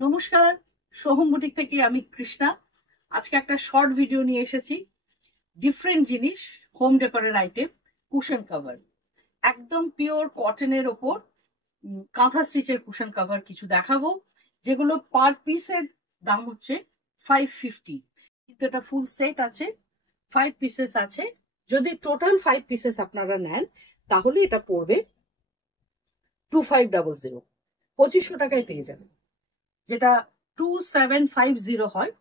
নমস্কার, সোহম বুটিক থেকে আমি কৃষ্ণা। আজকে একটা শর্ট ভিডিও নিয়ে এসেছি। ডিফারেন্ট জিনিস, হোম ডেকোরের আইটেম, কুশন কভার, একদম পিওর কটনের ওপর কাঁথা স্টিচের কুশন কভার কিছু দেখাবো, যেগুলো পার পিসের দাম হচ্ছে 550, কিন্তু এটা ফুল সেট আছে, 5 পিসেস আছে। যদি টোটাল 5 পিসেস আপনারা নেন তাহলে এটা পড়বে 2500, 2500 টাকায় পেয়ে যাবেন। যেটা 2750 হয়,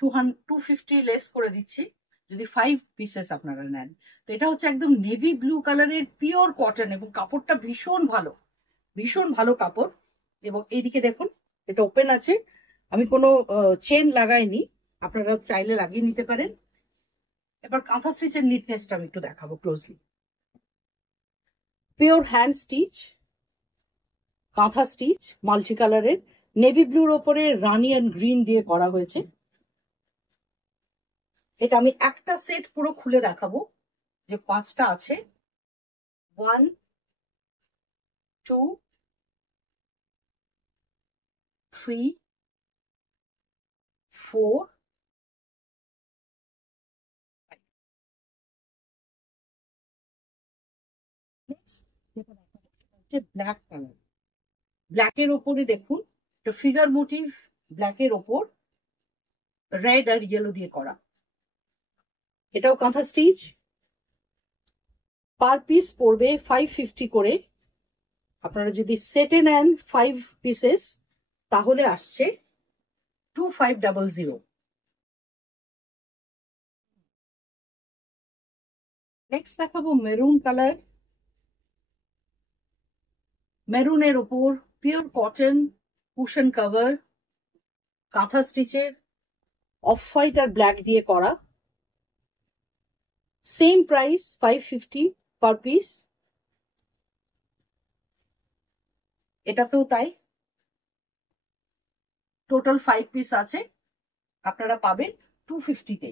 250 লেস করে দিচ্ছি যদি 5 পিসেস আপনারা নেন। তো এটা হচ্ছে একদম নেভি ব্লু কালারের পিওর কটন, এবং কাপড়টা ভীষণ ভালো, ভীষণ ভালো কাপড়। এবং এইদিকে দেখুন, এটা ওপেন আছে, আমি কোনো চেন লাগাইনি, আপনারা চাইলে লাগিয়ে নিতে পারেন। এবার কাঁথা স্টিচের নিটনেসটা আমি একটু দেখাবো ক্লোজলি। পিওর হ্যান্ড স্টিচ কাঁথা স্টিচ, মাল্টি কালারের, নেভি ব্লুর ওপরে রানি অ্যান্ড গ্রিন দিয়ে করা হয়েছে। এটা আমি একটা সেট পুরো খুলে দেখাবো, যে 5টা আছে। 1 2 3 4 ব্ল্যাক কালার, ব্ল্যাকের ওপরে দেখুন একটা ফিগার মোটিভ, ব্ল্যাকের ওপর রেড আর ইয়েলো দিয়ে করা। এটাও কাঁথা স্টিচ, পার পিস পড়বে 550 করে। আপনারা যদি সেটে নেন 5 পিসেস তাহলে আসছে 2500। নেক্সট দেখাবো মেরুন কালার, মেরুনের ওপর পিওর কটন কুশন কভার, কাঁথা স্টিচের, অফ হোয়াইট আর ব্ল্যাক দিয়ে করা। Same price 550 per piece. এটাতেও তাই, টোটাল 5 পিস আছে, আপনারা পাবেন 250-তে।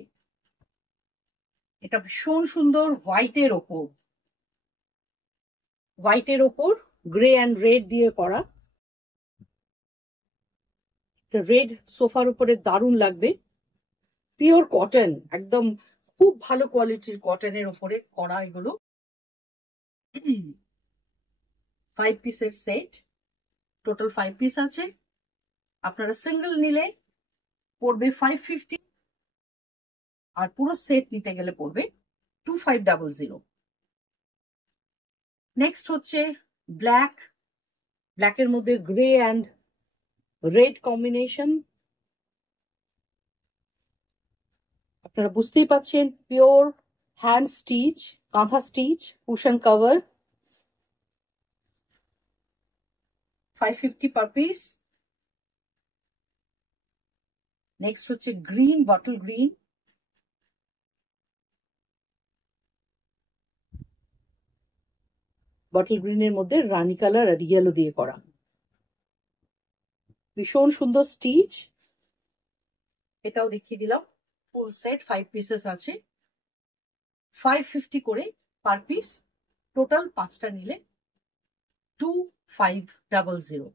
এটা ভীষণ সুন্দর, হোয়াইটের ওপর, হোয়াইটের ওপর গ্রে অ্যান্ড রেড দিয়ে করা। রেড সোফার উপরে দারুণ লাগবে। পিওর কটন, একদম খুব ভালো কোয়ালিটির কটনের উপরে করা এগুলো। 5 পিসের সেট, টোটাল 5 পিস আছে। আপনারা সিঙ্গেল নিলে পড়বে 550, আর পুরো সেট নিতে গেলে পড়বে 2500। নেক্সট হচ্ছে ব্ল্যাক, ব্ল্যাকের মধ্যে গ্রে অ্যান্ড রেড কম্বিনেশন। আপনারা বুঝতেই পাচ্ছেন, পিওর হ্যান্ড স্টিচ কাঁথা stitch cushion cover, 550 per piece. Next হচ্ছে গ্রিন, বটল গ্রিন, বটল গ্রিনের মধ্যে রানি কালার আর ইয়েলো দিয়ে করা, ভীষণ সুন্দর স্টিচ। এটাও দেখিয়ে দিলাম, ফুল সেট 5 পিসেস আছে, 550 করে পার পিস। টোটাল 5টা নিলে 2500।